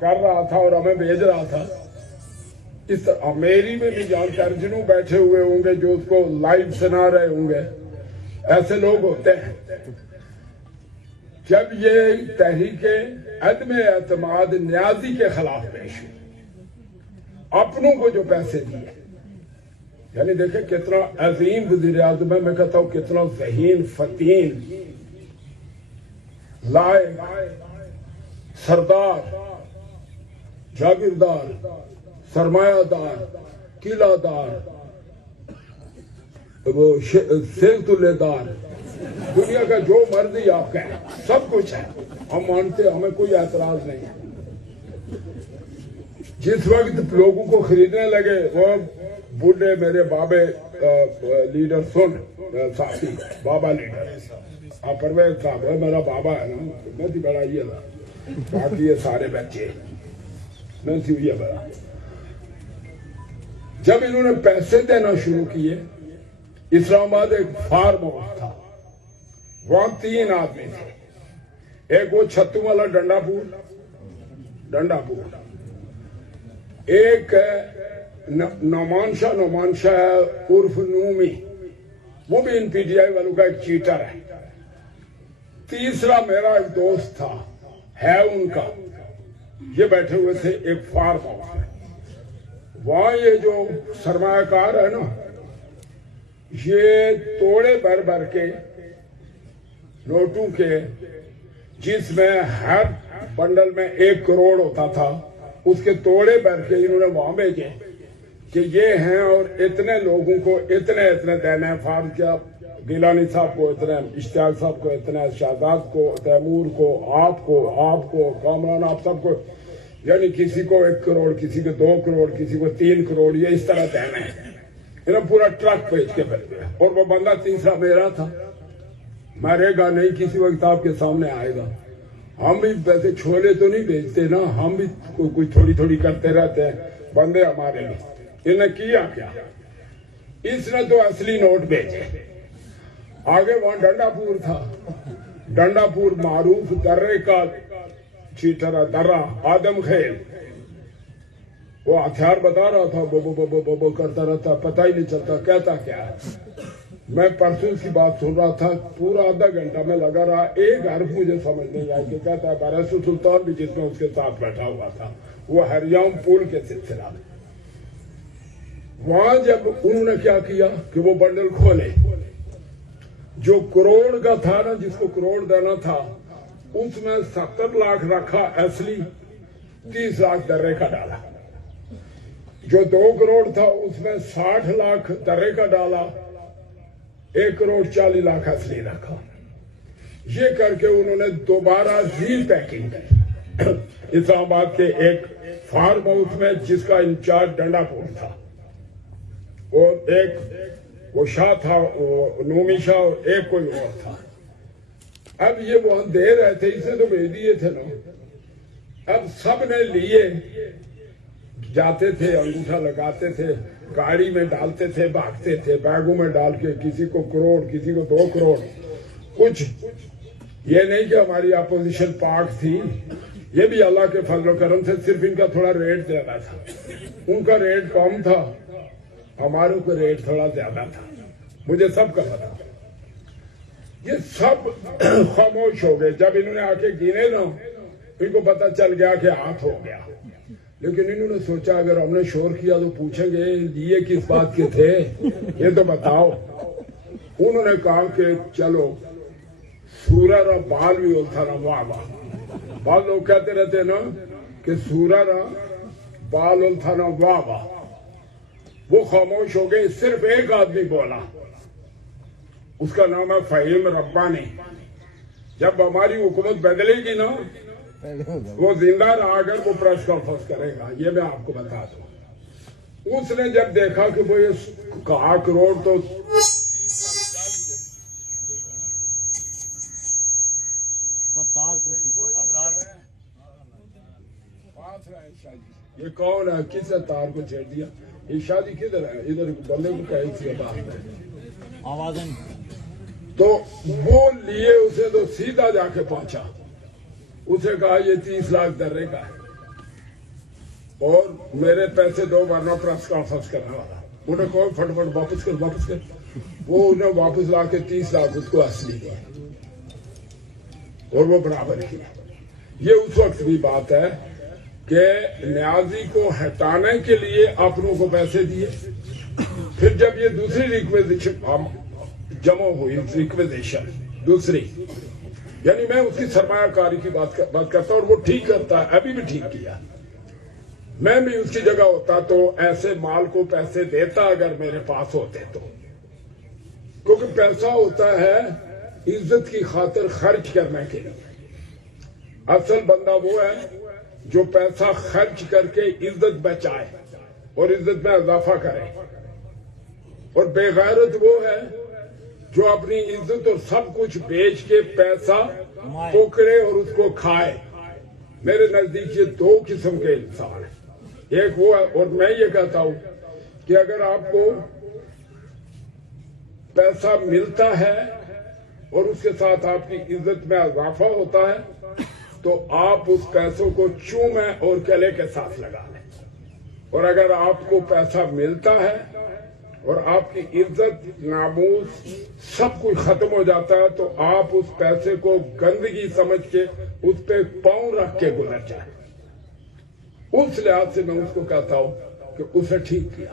کر رہا تھا اور ہمیں بھیج رہا تھا. اس طرح میری میں بھی جان درجنوں بیٹھے ہوئے ہوں گے جو اس کو لائیو سنا رہے ہوں گے. ایسے لوگ ہوتے ہیں. جب یہ تحریک عدم اعتماد نیازی کے خلاف پیش ہوئی, اپنوں کو جو پیسے دیے, یعنی دیکھیں کتنا عظیم وزیر اعظم ہے, میں کہتا ہوں کتنا ذہین, فتین, لائق, سردار, جاگیردار, سرمایہ دار, قلعہ دار, وہ سیغت اللہ دار, دنیا کا جو مرضی آپ کہیں سب کچھ ہے. ہم مانتے, ہمیں کوئی اعتراض نہیں ہے. جس وقت لوگوں کو خریدنے لگے وہ بوڑھے میرے بابے لیڈر سن ساتھی بابا لیڈر آپ پرویز صاحب ہے میرا بابا ہے نا, میں تھی بڑا یہ تھا, باقی یہ سارے بچے میں تھی یہ بڑا. جب انہوں نے پیسے دینا شروع کیے, اسلام آباد ایک فارم ہاؤس تھا, وہاں 3 آدمی تھے. ایک وہ چھتو والا ڈنڈا پور, ایک نعمان شاہ عرف نومی, وہ بھی ان پی ٹی آئی والوں کا ایک چیٹر ہے. تیسرا میرا ایک دوست تھا, ہے ان کا, یہ بیٹھے ہوئے تھے ایک فارم ہاؤس میں. وہاں یہ جو سرمایہ کار ہے نا, یہ توڑے بھر کے نوٹوں کے, جس میں ہر بنڈل میں 1 کروڑ ہوتا تھا, اس کے توڑے بھر کے انہوں نے وہاں بھیجے کہ یہ ہیں اور اتنے لوگوں کو اتنے دینے ہیں. فارم کیا گیلانی صاحب کو اتنے, اشتیاق صاحب کو اتنے, شہزاد کو, تیمور کو, آپ کو کامران, آپ سب کو, یعنی کسی کو 1 کروڑ, کسی کو 2 کروڑ, کسی کو 3 کروڑ, یہ اس طرح دینے ہیں. انہیں پورا ٹرک بھیج کے بھیج دیا. اور وہ بندہ تیسرا میرا تھا, مرے گا نہیں, کسی وقت آپ کے سامنے آئے گا. ہم بھی ویسے چھولے تو نہیں بیچتے نا, ہم بھی کوئی تھوڑی کرتے رہتے ہیں, بندے ہمارے بھی. انہیں کیا کیا, اس نے تو اصلی نوٹ بھیجے. آگے وہاں ڈنڈا پور تھا, ڈنڈا پور معروف درے کا چیٹر, درہ آدم خیل, وہ ہتھیار بتا رہا تھا, بو کرتا رہتا, پتہ ہی نہیں چلتا کہتا کیا ہے. میں پرسوں کی بات سن رہا تھا, پورا آدھا گھنٹہ میں لگا رہا, ایک حرف مجھے سمجھ نہیں آئی کہ کہتا ہے بارس سلطان بھی جس میں اس کے ساتھ بیٹھا ہوا تھا, وہ ہریام پول کے سلسلہ میں. وہاں جب انہوں نے کیا کیا کہ وہ بنڈل کھولے, جو کروڑ کا تھا نا, جس کو کروڑ دینا تھا, اس میں 70 لاکھ رکھا اصلی, 30 لاکھ درے کا ڈالا. جو 2 کروڑ تھا اس میں 60 لاکھ درے کا ڈالا, 1 کروڑ 40 لاکھ اصلی رکھا. یہ کر کے انہوں نے دوبارہ ری پیکنگ کی اسلام آباد کے ایک فارم ہاؤس میں, جس کا انچارج ڈنڈا پور تھا, اور ایک وہ شاہ تھا, نومی شاہ, اور ایک کوئی اور تھا. اب یہ وہاں دے رہے تھے, اسے تو بھیج دیے تھے نا. اب سب نے لیے, جاتے تھے, انگوٹھا لگاتے تھے, گاڑی میں ڈالتے تھے, بھاگتے تھے, بیگوں میں ڈال کے, کسی کو کروڑ, کسی کو 2 کروڑ. کچھ یہ نہیں کہ ہماری اپوزیشن پارٹ تھی, یہ بھی اللہ کے فضل و کرم سے صرف ان کا تھوڑا ریٹ زیادہ تھا. ان کا ریٹ کم تھا, ہماروں کا ریٹ تھوڑا زیادہ تھا, مجھے سب کا پتا. یہ سب خاموش ہو گئے. جب انہوں نے آ کے گنے نا, ان کو پتا چل گیا کہ ہاتھ ہو گیا. لیکن انہوں نے سوچا اگر ہم نے شور کیا تو پوچھیں گے یہ کس بات کے تھے, یہ تو بتاؤ. انہوں نے کہا کہ چلو سورا را بال بھی ہوتا نا, واہ واہ. بعض لوگ کہتے رہتے نا کہ سورا را بال ہوتا نا, واہ واہ. وہ خاموش ہو گئے. صرف ایک آدمی بولا, اس کا نام ہے فہیم ربانی. جب ہماری حکومت بدلے گی نا, وہ زندہ رہا اگر وہ پریس کانفرنس کرے گا, یہ میں آپ کو بتا دوں. اس نے جب دیکھا کہ وہ یہ کہا کروڑ تو یہ کون ہے, کس نے تار کو چھیڑ دیا؟ یہ شادی کدھر ہے, ادھر بندے کو کہیں سی آواز. تو وہ لیے اسے, تو سیدھا جا کے پہنچا, اسے کہا یہ 30 لاکھ درے کا ہے. اور میرے پیسے دو ورنہ پریس کانفرنس کرنے والا. انہیں کہو فٹافٹ واپس کر. وہ انہیں واپس لا کے 30 لاکھ اس کو اصلی دیا اور وہ برابر کیا. یہ اس وقت کی بات ہے کہ نیازی کو ہٹانے کے لیے اپنوں کو پیسے دیے. پھر جب یہ دوسری ریکویزیشن جمع ہوئی, ریکویزیشن دوسری, یعنی میں اس کی سرمایہ کاری کی بات کرتا ہوں اور وہ ٹھیک کرتا ہے, ابھی بھی ٹھیک کیا. میں بھی اس کی جگہ ہوتا تو ایسے مال کو پیسے دیتا اگر میرے پاس ہوتے تو, کیونکہ پیسہ ہوتا ہے عزت کی خاطر خرچ کرنے کے لیے. اصل بندہ وہ ہے جو پیسہ خرچ کر کے عزت بچائے اور عزت میں اضافہ کرے, اور بے غیرت وہ ہے جو اپنی عزت اور سب کچھ بیچ کے پیسہ پکڑے اور اس کو کھائے. میرے نزدیک یہ دو قسم کے انسان ہیں. ایک وہ ہے, اور میں یہ کہتا ہوں کہ اگر آپ کو پیسہ ملتا ہے اور اس کے ساتھ آپ کی عزت میں اضافہ ہوتا ہے تو آپ اس پیسوں کو چومیں اور گلے کے ساتھ لگا لیں. اور اگر آپ کو پیسہ ملتا ہے اور آپ کی عزت, ناموس سب کچھ ختم ہو جاتا ہے تو آپ اس پیسے کو گندگی سمجھ کے اس پہ پاؤں رکھ کے گزر جائیں. اس لحاظ سے میں اس کو کہتا ہوں کہ اسے ٹھیک کیا.